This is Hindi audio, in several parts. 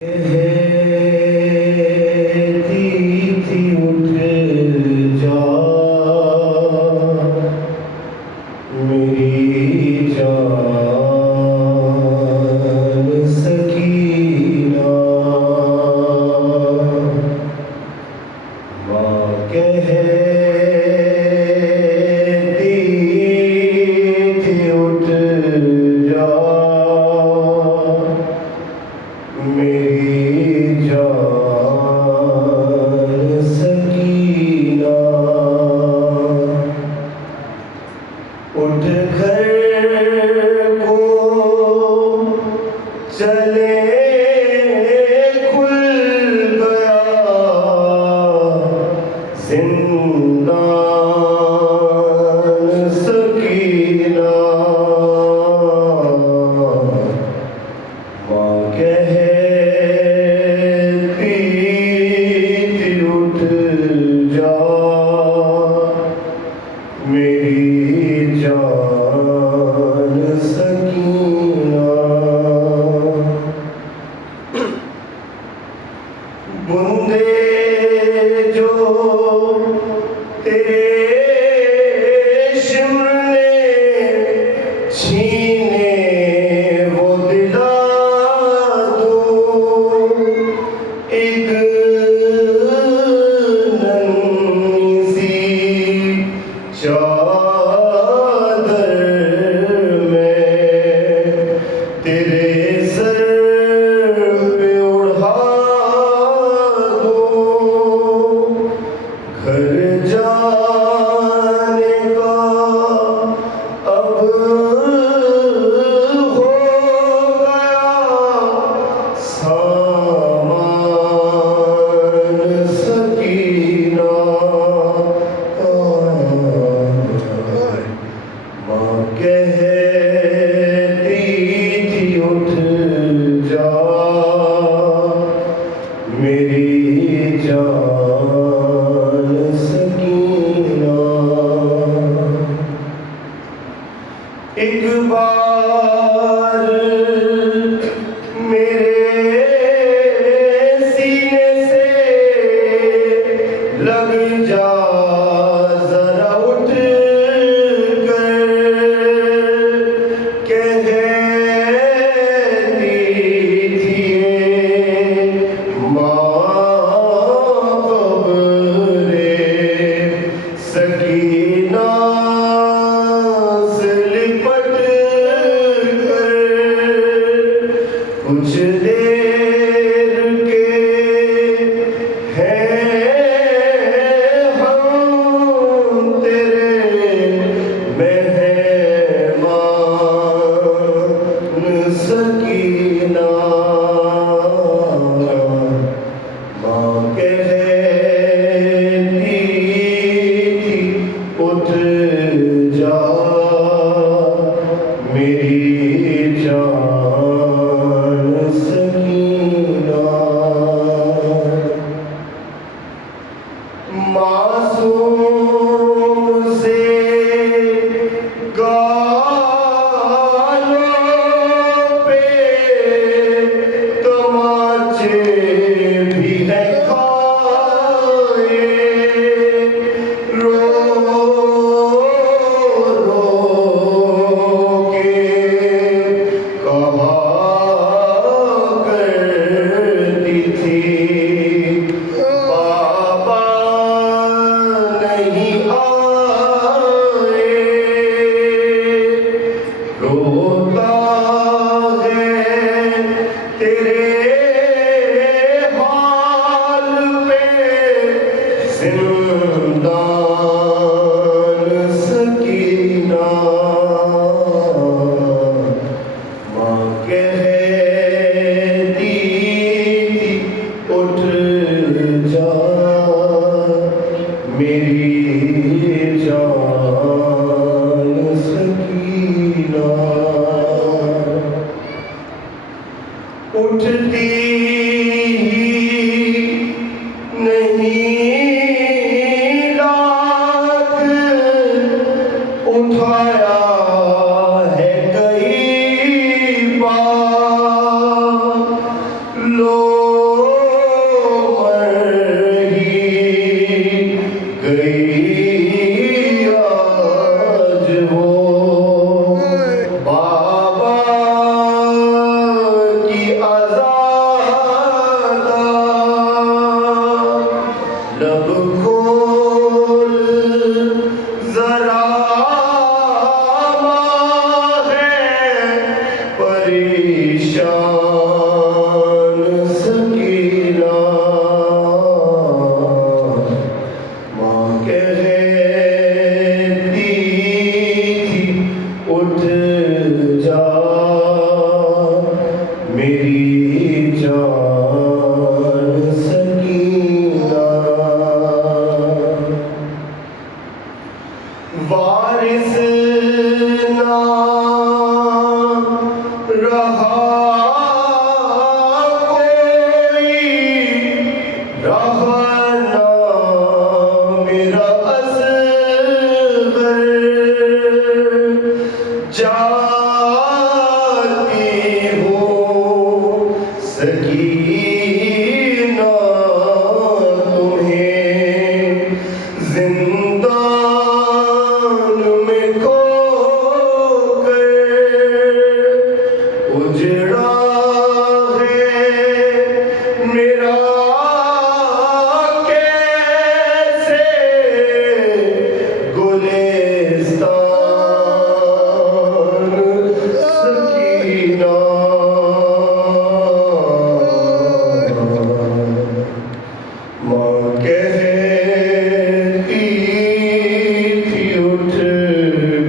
थी उठ जा मेरी जान सकीना माँ कहती थी उठ जा मेरी जान सकीना उठ घर को चले खुल गया जिंदान सकीना माँ कहती थी उठ जा मेरी जान सकीना बूंदे जो तेरे शिमले छीने वो दिला दूं एक नन्ही सी चादर में तेरे सर पे उड़ा दूं सकीना तुम्हें जिंदान में खोकर उजड़ा है मेरा कैसे गुलिस्तान सकीना। माँ कहती थी उठ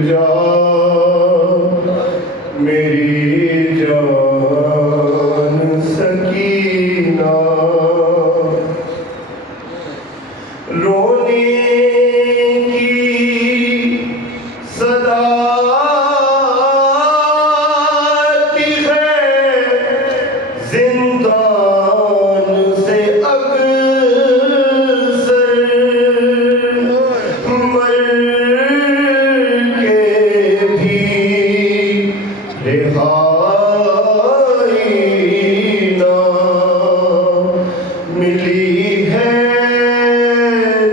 जा मेरी जान सकीना। रोने की सदा आती है जिंदान से अक्सर मर के भी रिहाई ना मिली है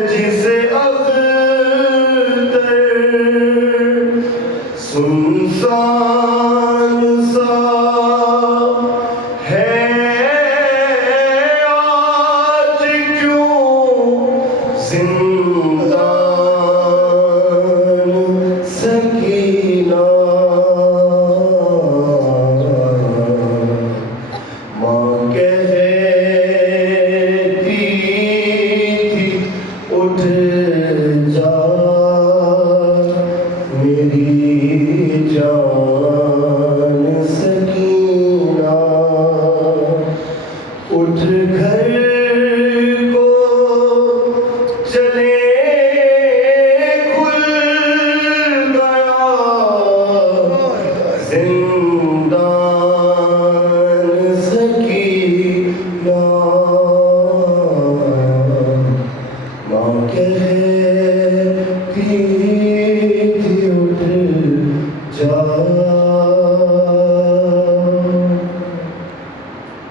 जिसे अख्तर सुनसान सा है आज क्यों जिंदान सकीना। माँ कहती थी उठ जा मेरी जान सकीना। उठ घर को चले खुल गया जिंदान सकीना। माँ कहती